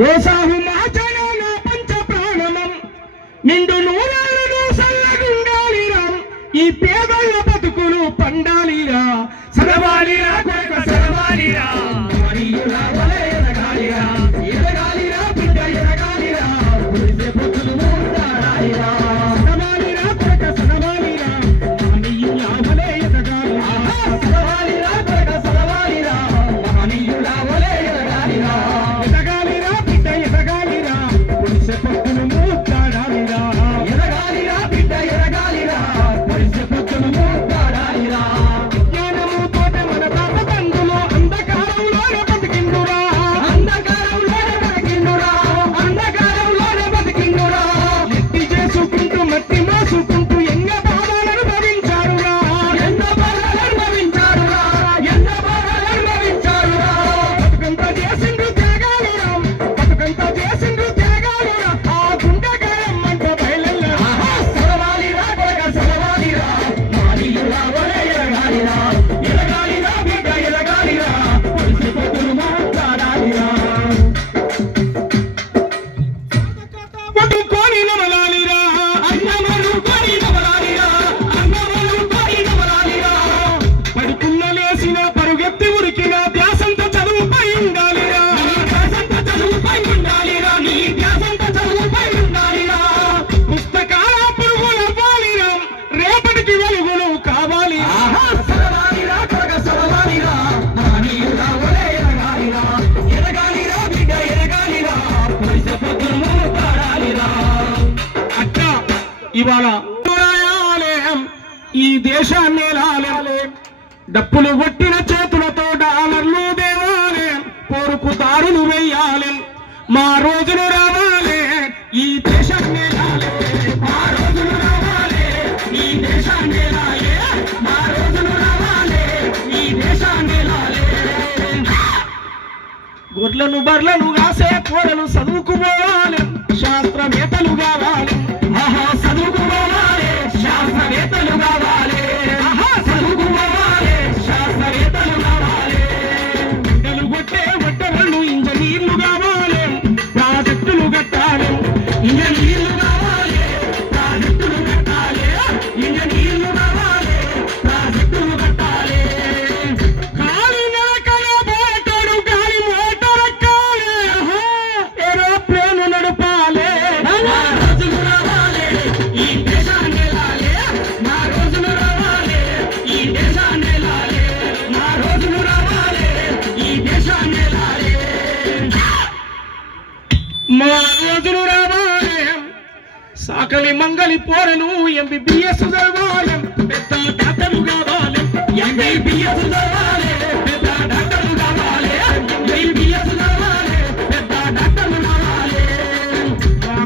ఓ సాహు మాచన పంచ ప్రాణమం నిండు నూరేళ్ళు సల్లగుండాలిరా ఈ పేదల బతుకులు పండాలిరా సరవాలిరా కొరక సరవాలిరా మరియులా వలే ఎదగాలిరా ఎదగాలిరా బిడ్డ ఎదగాలిరా పులిసే పొత్తులు మూడాలిరా సరవాలిరా కొరక సరవాలిరా మరియులా వలే ఎదగాలిరా సరవాలిరా కొరక సరవాలిరా మరియులా వలే ఎదగాలిరా ఎదగాలిరా బిడ్డ ఎదగాలిరా పులిసే పొత్తులు మూడాలిరా ఎదగాలిరా బిడ్డ ఎదగాలిరా పులిసే పొత్తులు మూడాలిరా ఇవాళ ఈ దేశాన్ని లాలే డప్పులు కొట్టిన చేతులతో డాలర్లు దేవాలే పోరుకు దారులు వెయ్యాలి మా రోజులు రావాలి ఈ దేశాన్ని లాలే మా రోజులు రావాలి ఈ దేశాన్ని లాలే మా రోజులు రావాలి ఈ దేశాన్ని లాలే గొర్రెలను బర్లను కాసే కోడలు చదువుకుపోవాలి శాస్త్రవేత్తలు కావాలి చదువుకోవాలి శాస్త్రవేత్తలు కావాలి చదువుకోవాలి శాస్త్రవేత్తలు కావాలి గుడ్డలు కొట్టే వడ్డలు ఇంజనీర్లు కావాలి ప్రాజెక్టులు కట్టాలి ఇంజనీర్లు కావాలి ప్రాజెక్టులు కట్టాలి ఇంజనీర్లు కావాలి ప్రాజెక్టులు కట్టాలి గాలి నడకల పోతాడు గాలి మోటార్ ఎక్కాలి ఏరోప్లేన్ నడపాలి మా రోజులు రావాలి సాకలి మంగళి పోరలు ఎంబీబీఎస్ చదవాలి పెద్ద డాక్టర్లు కావాలి ఎంబీబీఎస్ చదవాలి పెద్ద డాక్టర్లు కావాలి ఎంబీబీఎస్ చదవాలి పెద్ద డాక్టర్లు కావాలి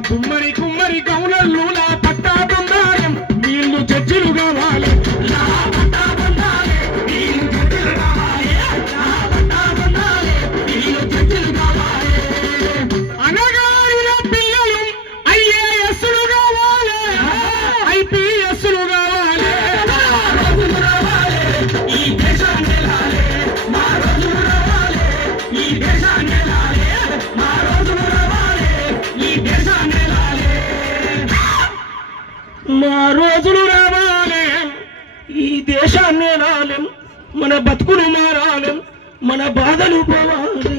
కుమ్మరి కుమ్మరి గౌనళ్ళు నా పట్టా పొందాలి వీళ్ళు జడ్జిలు కావాలి నా పట్టా పొందాలి వీళ్ళు జడ్జిలు కావాలి నా పట్టా పొందాలి వీళ్ళు జడ్జిలు కావాలి మా రోజులు రావాలి ఈ దేశాన్ని రాలేం మన బతుకులు మారాలి మన బాధలు పోవాలి